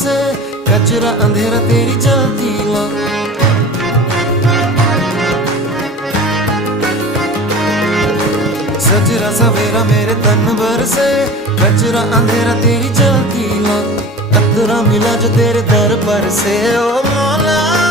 से कचरा अंधेरा तेरी जलती ला। सजरा सवेरा मेरे तन भर से कचरा अंधेरा तेरी जलती ला। कतरा मिला जो तेरे दर पर से ओ मौला।